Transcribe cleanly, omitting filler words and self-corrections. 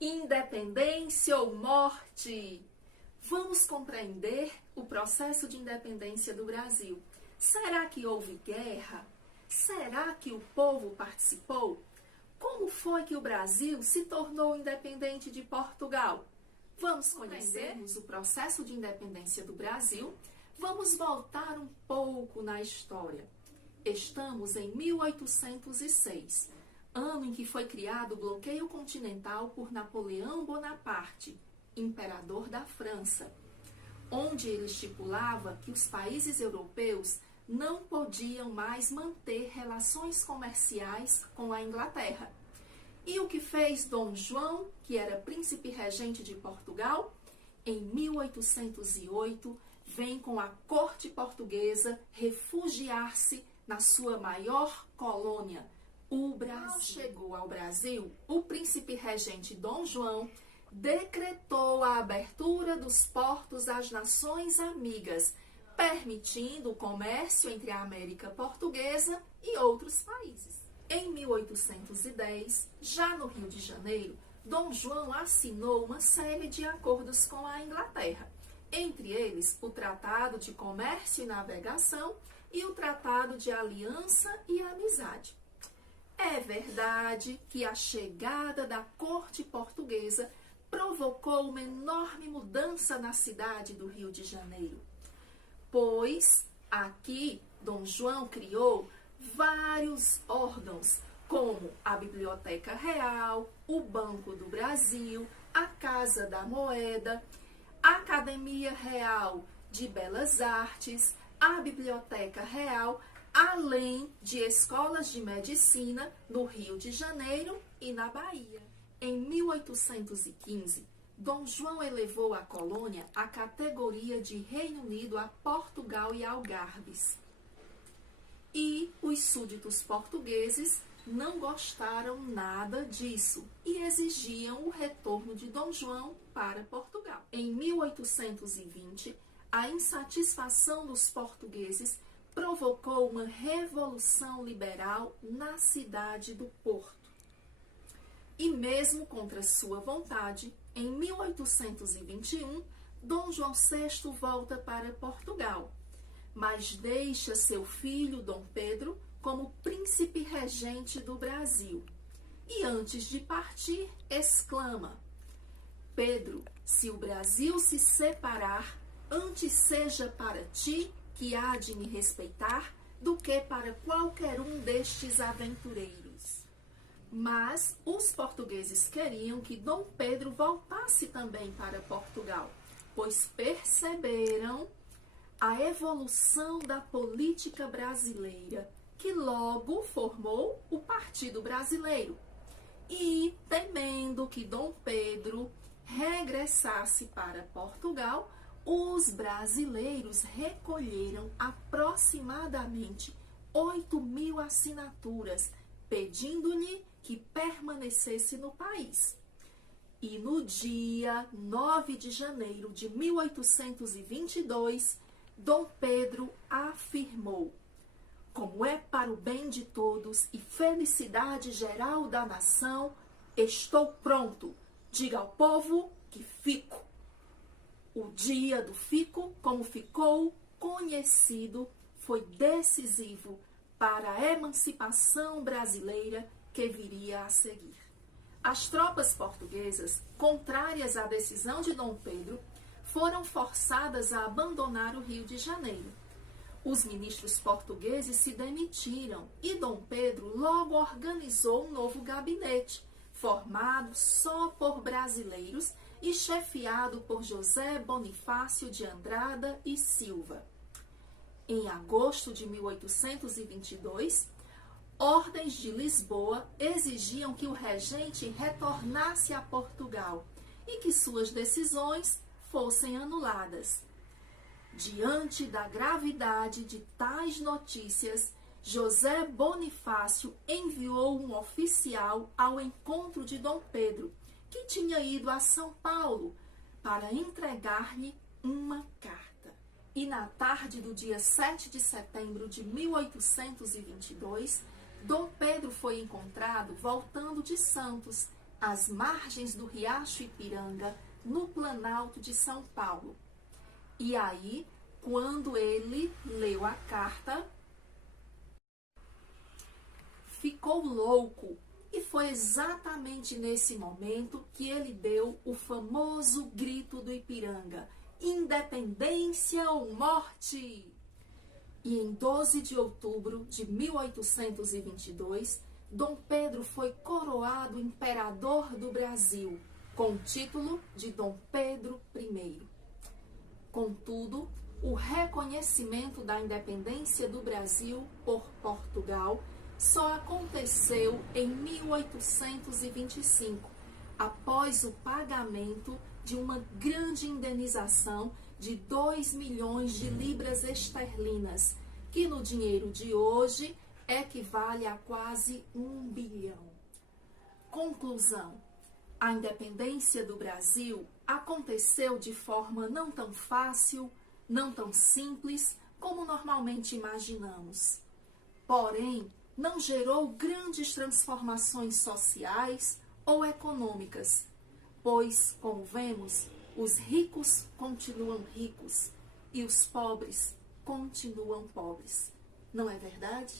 Independência ou morte? Vamos compreender o processo de independência do Brasil. Será que houve guerra? Será que o povo participou? Como foi que o Brasil se tornou independente de Portugal? Vamos conhecermos o processo de independência do Brasil. Vamos voltar um pouco na história. Estamos em 1806, ano em que foi criado o bloqueio continental por Napoleão Bonaparte, imperador da França, onde ele estipulava que os países europeus não podiam mais manter relações comerciais com a Inglaterra. E o que fez Dom João, que era príncipe regente de Portugal? Em 1808, vem com a corte portuguesa refugiar-se na sua maior colônia, o Brasil. Quando chegou ao Brasil, o príncipe regente Dom João decretou a abertura dos portos às nações amigas, permitindo o comércio entre a América Portuguesa e outros países. Em 1810, já no Rio de Janeiro, Dom João assinou uma série de acordos com a Inglaterra, entre eles o Tratado de Comércio e Navegação e o Tratado de Aliança e Amizade. É verdade que a chegada da corte portuguesa provocou uma enorme mudança na cidade do Rio de Janeiro, pois aqui Dom João criou vários órgãos, como a Biblioteca Real, o Banco do Brasil, a Casa da Moeda, a Academia Real de Belas Artes, a Biblioteca Real, além de escolas de medicina no Rio de Janeiro e na Bahia. Em 1815, Dom João elevou a colônia à categoria de Reino Unido a Portugal e Algarves. E os súditos portugueses não gostaram nada disso e exigiam o retorno de Dom João para Portugal. Em 1820, a insatisfação dos portugueses provocou uma revolução liberal na cidade do Porto. E mesmo contra sua vontade, em 1821, Dom João VI volta para Portugal, mas deixa seu filho Dom Pedro como príncipe regente do Brasil. E antes de partir, exclama: Pedro, se o Brasil se separar, antes seja para ti que há de me respeitar, do que para qualquer um destes aventureiros. Mas os portugueses queriam que Dom Pedro voltasse também para Portugal, pois perceberam a evolução da política brasileira, que logo formou o Partido Brasileiro. E, temendo que Dom Pedro regressasse para Portugal, os brasileiros recolheram aproximadamente 8.000 assinaturas, pedindo-lhe que permanecesse no país. E no dia 9 de janeiro de 1822, Dom Pedro afirmou: como é para o bem de todos e felicidade geral da nação, estou pronto. Diga ao povo que fico. O dia do fico, como ficou conhecido, foi decisivo para a emancipação brasileira que viria a seguir. As tropas portuguesas, contrárias à decisão de Dom Pedro, foram forçadas a abandonar o Rio de Janeiro. Os ministros portugueses se demitiram e Dom Pedro logo organizou um novo gabinete, formado só por brasileiros e chefiado por José Bonifácio de Andrada e Silva. Em agosto de 1822, ordens de Lisboa exigiam que o regente retornasse a Portugal e que suas decisões fossem anuladas. Diante da gravidade de tais notícias, José Bonifácio enviou um oficial ao encontro de Dom Pedro, que tinha ido a São Paulo, para entregar-lhe uma carta. E na tarde do dia 7 de setembro de 1822, Dom Pedro foi encontrado voltando de Santos, às margens do Riacho Ipiranga, no Planalto de São Paulo. E aí, quando ele leu a carta, ficou louco. E foi exatamente nesse momento que ele deu o famoso grito do Ipiranga: independência ou morte! E em 12 de outubro de 1822, Dom Pedro foi coroado imperador do Brasil, com o título de Dom Pedro I. Contudo, o reconhecimento da independência do Brasil por Portugal só aconteceu em 1825, após o pagamento de uma grande indenização de 2 milhões de libras esterlinas, que no dinheiro de hoje equivale a quase 1 bilhão. Conclusão: a independência do Brasil aconteceu de forma não tão fácil, não tão simples como normalmente imaginamos. Porém, não gerou grandes transformações sociais ou econômicas, pois, como vemos, os ricos continuam ricos e os pobres continuam pobres. Não é verdade?